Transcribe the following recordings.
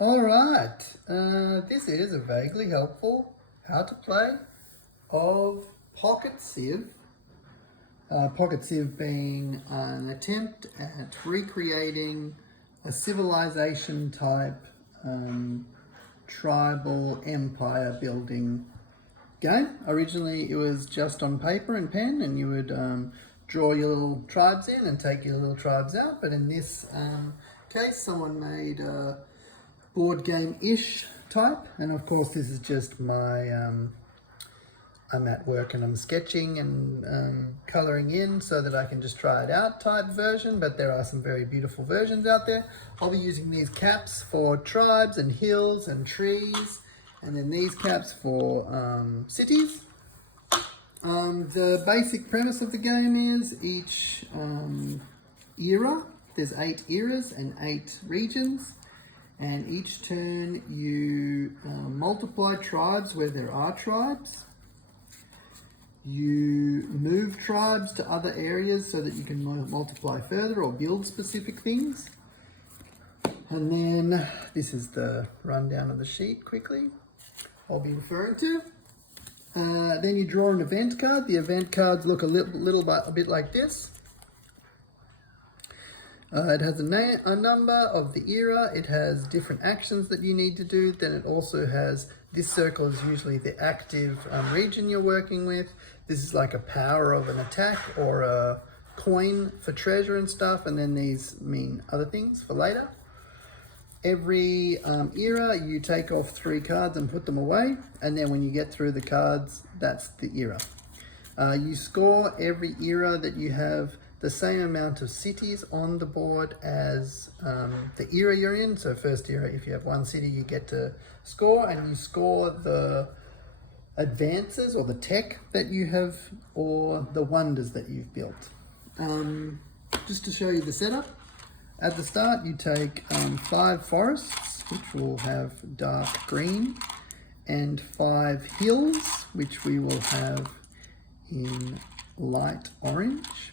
All right, this is a vaguely helpful how to play of Pocket Civ. Pocket Civ being an attempt at recreating a civilization type tribal empire building game. Originally it was just on paper and pen, and you would draw your little tribes in and take your little tribes out, but in this case someone made a board game-ish type, and of course this is just my I'm at work and I'm sketching and colouring in so that I can just try it out type version, but there are some very beautiful versions out there. I'll be using these caps for tribes and hills and trees, and then these caps for cities. The basic premise of the game is each era, there's 8 eras and 8 regions, and each turn you multiply tribes where there are tribes. You move tribes to other areas so that you can multiply further or build specific things. And then this is the rundown of the sheet quickly I'll be referring to. Then you draw an event card. The event cards look a bit like this. It has a number of the era. It has different actions that you need to do. Then it also has, this circle is usually the active region you're working with. This is like a power of an attack or a coin for treasure and stuff. And then these mean other things for later. Every era you take off 3 cards and put them away, and then when you get through the cards, that's the era. You score every era that you have the same amount of cities on the board as the era you're in. So first era, if you have 1 city, you get to score, and you score the advances or the tech that you have or the wonders that you've built. Just to show you the setup. At the start, you take 5 forests, which will have dark green, and 5 hills, which we will have in light orange.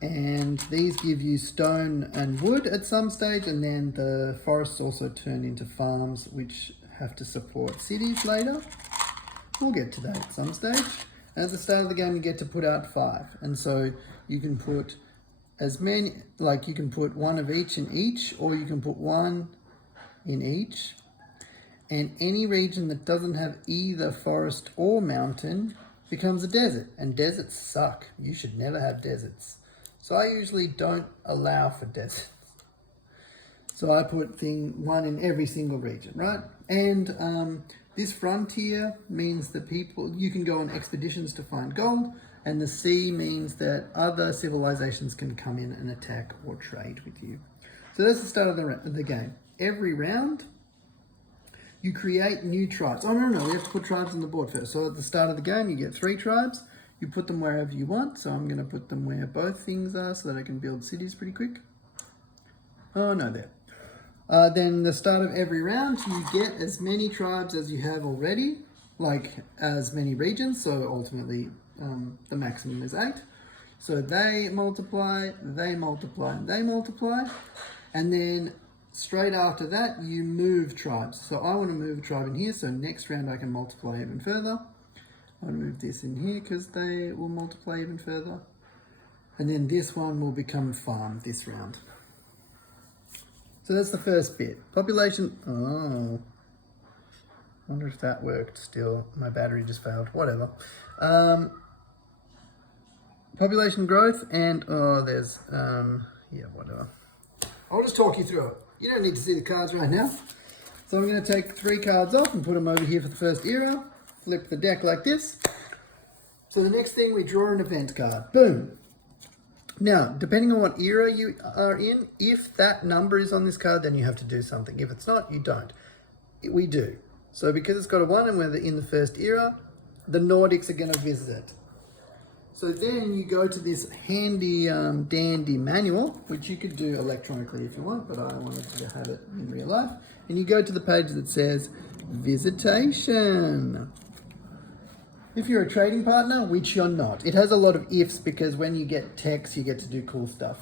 And these give you stone and wood at some stage, and then the forests also turn into farms, which have to support cities later. We'll get to that at some stage. At the start of the game, you get to put out 5, and so you can put as many, like you can put 1 of each in each, or you can put 1 in each. And any region that doesn't have either forest or mountain becomes a desert, and deserts suck. You should never have deserts. So I usually don't allow for deserts. So I put 1 in every single region, right? And this frontier means that you can go on expeditions to find gold, and the sea means that other civilizations can come in and attack or trade with you. So that's the start of the game. Every round, you create new tribes. Oh, no, we have to put tribes on the board first. So at the start of the game, you get 3 tribes. You put them wherever you want. So I'm going to put them where both things are so that I can build cities pretty quick. Oh, no, there. Then the start of every round, you get as many tribes as you have already, like as many regions. So ultimately, the maximum is 8. So they multiply, they multiply, and they multiply. And then straight after that, you move tribes. So I want to move a tribe in here, so next round I can multiply even further. I want to move this in here because they will multiply even further. And then this one will become farm this round. So that's the first bit. Population, oh. Wonder if that worked still. My battery just failed, whatever. Population growth and, there's, yeah, whatever. I'll just talk you through it. You don't need to see the cards right now. So I'm going to take 3 cards off and put them over here for the first era. Flip the deck like this. So the next thing, we draw an event card. Boom. Now, depending on what era you are in, if that number is on this card, then you have to do something. If it's not, you don't. We do. So because it's got a 1 and we're in the first era, the Nordics are going to visit it. So then you go to this handy dandy manual, which you could do electronically if you want, but I wanted to have it in real life. And you go to the page that says Visitation. If you're a trading partner, which you're not, it has a lot of ifs because when you get techs, you get to do cool stuff.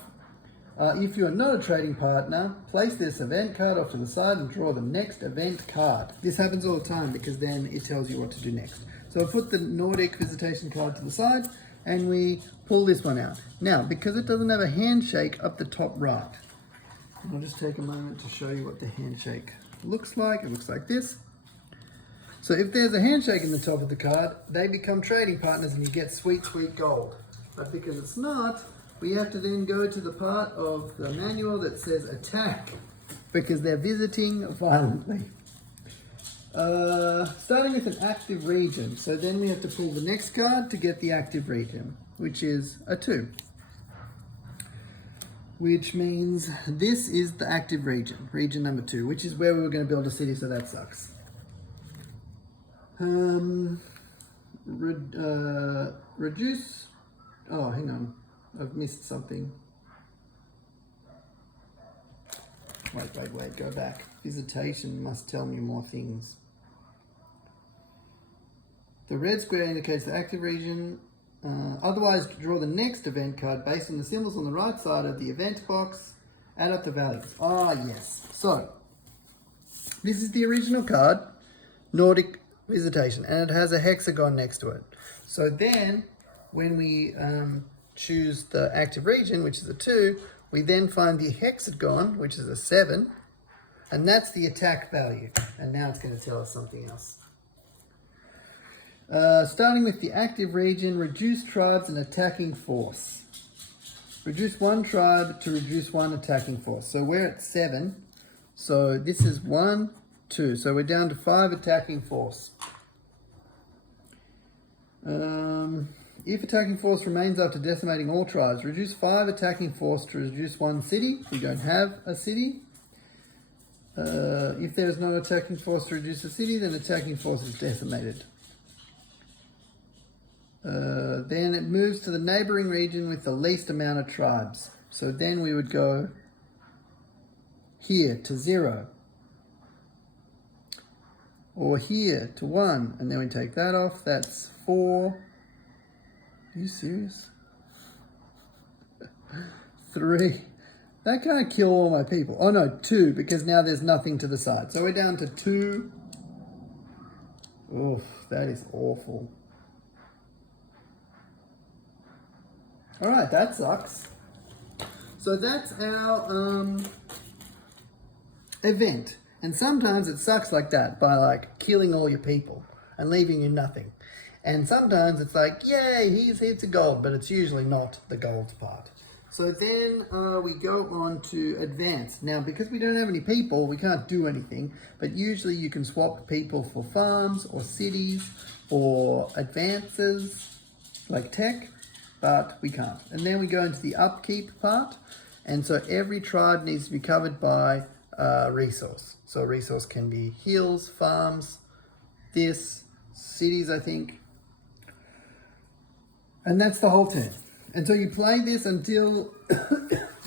If you are not a trading partner, place this event card off to the side and draw the next event card. This happens all the time because then it tells you what to do next. So I'll put the Nordic visitation card to the side and we pull this one out. Now, because it doesn't have a handshake up the top right, I'll just take a moment to show you what the handshake looks like. It looks like this. So if there's a handshake in the top of the card, they become trading partners and you get sweet, sweet gold. But because it's not, we have to then go to the part of the manual that says attack because they're visiting violently. Starting with an active region. So then we have to pull the next card to get the active region, which is a 2. Which means this is the active region, region number 2, which is where we were going to build a city, so that sucks. Reduce, oh, hang on, I've missed something. Wait, go back. Visitation must tell me more things. The red square indicates the active region. Otherwise, draw the next event card based on the symbols on the right side of the event box. Add up the values. Ah, yes. So, this is the original card, Nordic Visitation, and it has a hexagon next to it. So then, when we choose the active region, which is a 2, we then find the hexagon, which is a 7, and that's the attack value. And now it's going to tell us something else. Starting with the active region, reduce tribes and attacking force. Reduce 1 tribe to reduce 1 attacking force. So we're at 7. So this is 1, 2. So we're down to 5 attacking force. If attacking force remains after decimating all tribes, reduce 5 attacking force to reduce 1 city. We don't have a city. If there is no attacking force to reduce a city, then attacking force is decimated. Then it moves to the neighboring region with the least amount of tribes. So then we would go here to 0. Or here to 1. And then we take that off. That's 4. Are you serious? 3. That can't kill all my people. Oh no, 2, because now there's nothing to the side. So we're down to 2. Oof, that is awful. Alright, that sucks. So that's our event. And sometimes it sucks like that, by like killing all your people and leaving you nothing. And sometimes it's like, yay, here's a gold, but it's usually not the gold part. So then we go on to advance. Now, because we don't have any people, we can't do anything, but usually you can swap people for farms or cities or advances like tech, but we can't. And then we go into the upkeep part. And so every tribe needs to be covered by resource. So a resource can be hills, farms, cities, I think. And that's the whole turn. And so you play this until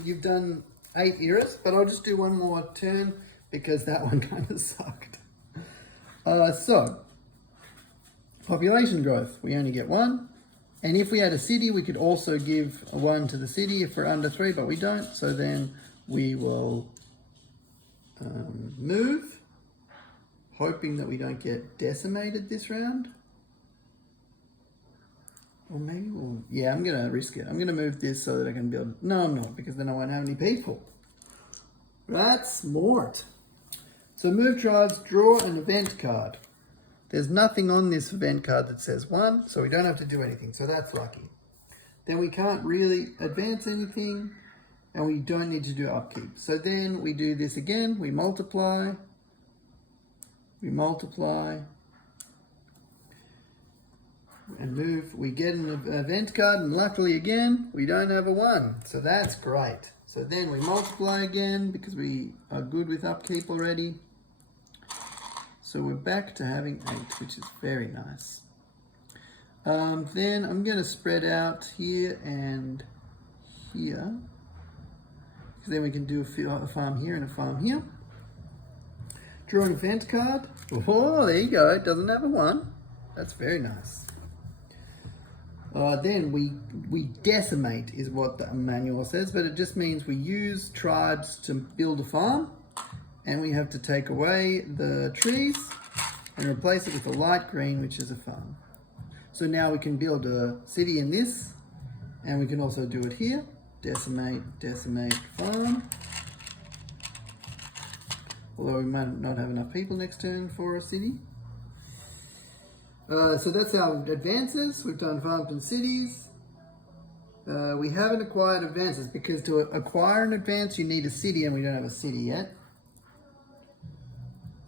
you've done 8 eras, but I'll just do one more turn because that one kind of sucked. So, population growth, we only get 1. And if we had a city, we could also give 1 to the city if we're under 3, but we don't. So then we will move, hoping that we don't get decimated this round. Or maybe we'll... Yeah, I'm going to risk it. I'm going to move this so that I can build... No, I'm not, because then I won't have any people. That's smart. So move tribes, draw an event card. There's nothing on this event card that says 1, so we don't have to do anything. So that's lucky. Then we can't really advance anything, and we don't need to do upkeep. So then we do this again. We multiply. And move. We get an event card, and luckily again, we don't have a 1. So that's great. So then we multiply again because we are good with upkeep already. So we're back to having 8, which is very nice. Then I'm going to spread out here and here. Because then we can do a farm here and a farm here. Draw an event card. Oh, there you go. It doesn't have a 1. That's very nice. Then we decimate is what the manual says, but it just means we use tribes to build a farm, and we have to take away the trees and replace it with a light green, which is a farm. So now we can build a city in this, and we can also do it here. Decimate, decimate, farm. Although we might not have enough people next turn for a city. So that's our advances. We've done farms and cities. We haven't acquired advances because to acquire an advance you need a city, and we don't have a city yet.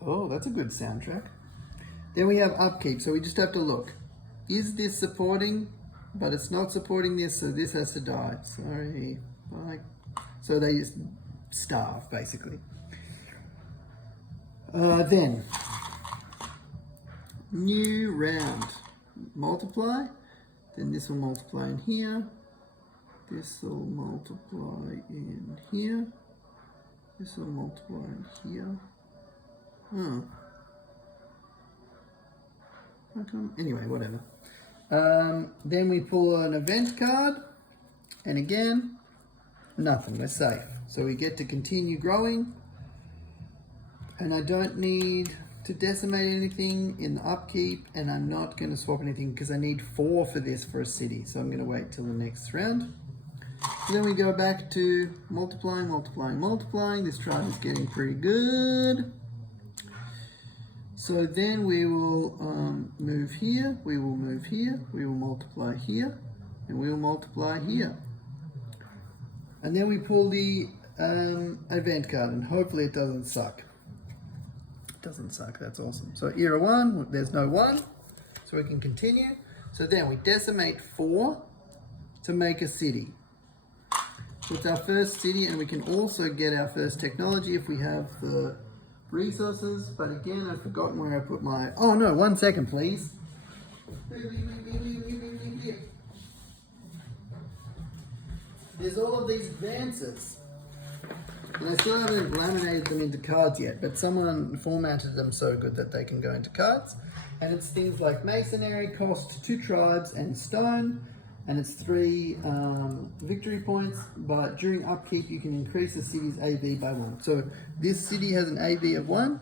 Oh, that's a good soundtrack. Then we have upkeep, so we just have to look. Is this supporting? But it's not supporting this, so this has to die. Sorry. Bye. So they just starve, basically. Then, new round. Multiply. Then this will multiply in here. This will multiply in here. This will multiply in here. Oh. Anyway, whatever. Then we pull an event card, and again, nothing, we're safe. So we get to continue growing, and I don't need to decimate anything in the upkeep, and I'm not going to swap anything because I need 4 for this for a city, so I'm going to wait till the next round. So then we go back to multiplying, multiplying, multiplying. This tribe is getting pretty good. So then we will move here, we will move here, we will multiply here, and we will multiply here. And then we pull the event card, and hopefully it doesn't suck. It doesn't suck, that's awesome. So era 1, there's no 1, so we can continue. So then we decimate 4 to make a city. So it's our first city, and we can also get our first technology if we have the resources, but again, I've forgotten where I put my... Oh no, 1 second, please. There's all of these advances. And I still haven't laminated them into cards yet, but someone formatted them so good that they can go into cards. And it's things like masonry, cost 2 tribes, and stone. And it's 3 victory points, but during upkeep you can increase the city's AV by 1. So this city has an AV of 1,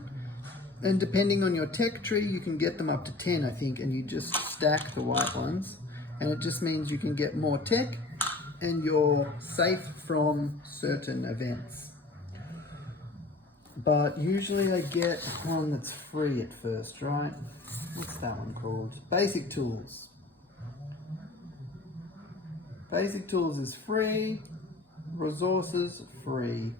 and depending on your tech tree you can get them up to 10, I think, and you just stack the white ones, and it just means you can get more tech and you're safe from certain events. But usually I get one that's free at first, right? What's that one called? Basic tools. Basic tools is free, resources free.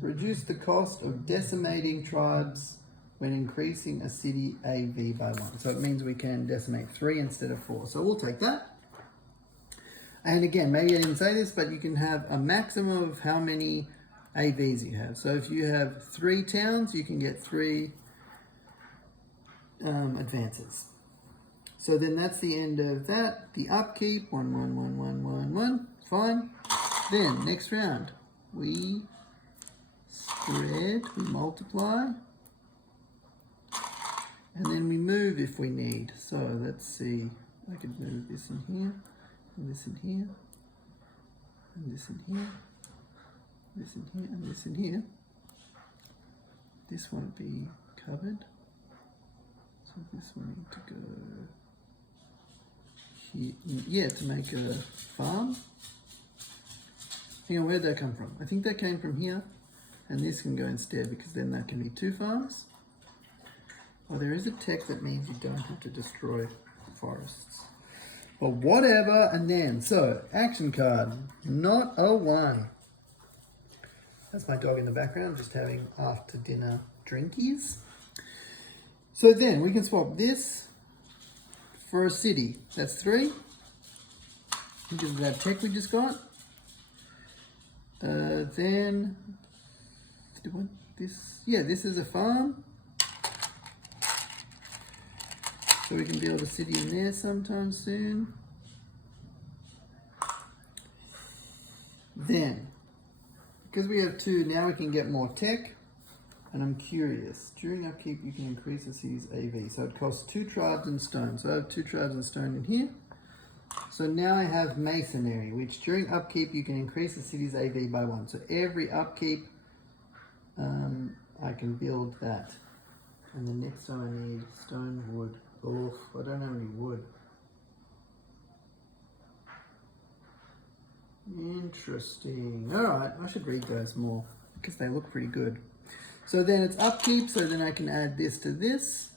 Reduce the cost of decimating tribes when increasing a city AV by 1. So it means we can decimate 3 instead of 4. So we'll take that. And again, maybe I didn't say this, but you can have a maximum of how many AVs you have. So if you have 3 towns, you can get 3 advances. So then that's the end of that. The upkeep, 1, 1, 1, 1, 1, 1, fine. Then next round, we spread, we multiply, and then we move if we need. So let's see, I could move this in here, and this in here, and this in here, this in here, and this in here. This won't be covered, so this will need to go here, yeah, to make a farm. Hang on, where'd that come from? I think that came from here, and this can go instead because then that can be 2 farms. Oh, there is a tech that means you don't have to destroy forests. But whatever, and then, so, action card, not a 1. That's my dog in the background, just having after dinner drinkies. So then, we can swap this for a city. That's 3, because of that tech we just got. Then, this is a farm. So we can build a city in there sometime soon. Then, because we have 2, now we can get more tech. And I'm curious, during upkeep you can increase the city's AV. So it costs 2 tribes and stone. So I have 2 tribes and stone in here. So now I have masonry, which during upkeep you can increase the city's AV by 1. So every upkeep I can build that. And the next time I need stone, wood. Oof, I don't have any wood. Interesting. Alright, I should read those more because they look pretty good. So then it's upkeep, so then I can add this to this.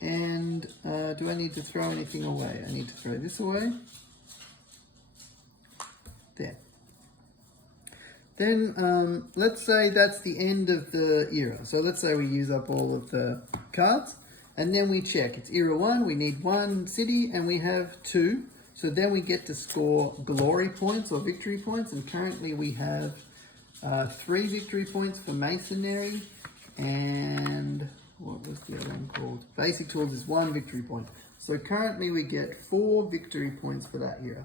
And do I need to throw anything away? I need to throw this away. There. Then let's say that's the end of the era. So let's say we use up all of the cards. And then we check. It's era 1, we need 1 city, and we have 2. So then we get to score glory points or victory points. And currently we have 3 victory points for masonry. And what was the other one called? Basic tools is 1 victory point. So currently we get 4 victory points for that era.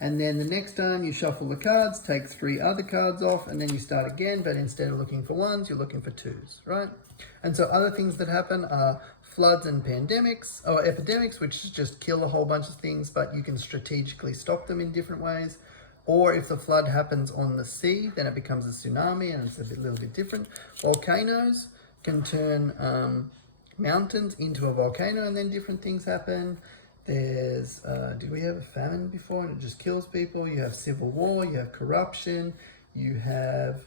And then the next time you shuffle the cards, take 3 other cards off, and then you start again, but instead of looking for 1s, you're looking for 2s, right? And so other things that happen are floods and pandemics, or epidemics, which just kill a whole bunch of things, but you can strategically stop them in different ways. Or if the flood happens on the sea, then it becomes a tsunami, and it's a little bit different. Volcanoes can turn mountains into a volcano, and then different things happen. There's, did we have a famine before and it just kills people? You have civil war, you have corruption, you have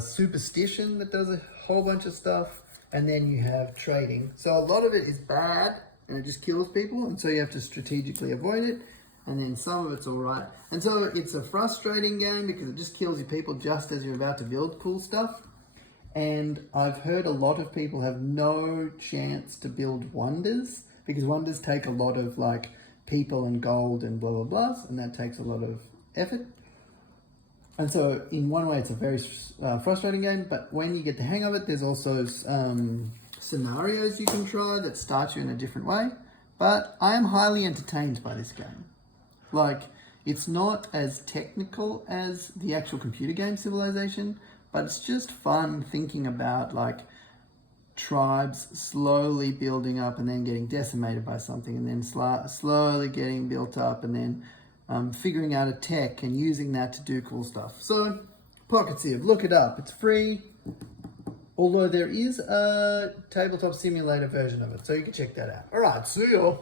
superstition that does a whole bunch of stuff, and then you have trading. So a lot of it is bad and it just kills people, and so you have to strategically avoid it, and then some of it's all right. And so it's a frustrating game because it just kills your people just as you're about to build cool stuff. And I've heard a lot of people have no chance to build wonders, because wonders take a lot of like people and gold and blah blah blah, and that takes a lot of effort. And so in one way it's a very frustrating game, but when you get the hang of it, there's also scenarios you can try that start you in a different way. But I am highly entertained by this game. Like, it's not as technical as the actual computer game Civilization, but it's just fun thinking about like tribes slowly building up and then getting decimated by something, and then slowly getting built up, and then figuring out a tech and using that to do cool stuff. So Pocket Civ, look it up, it's free, although there is a tabletop simulator version of it, so you can check that out. All right, see you.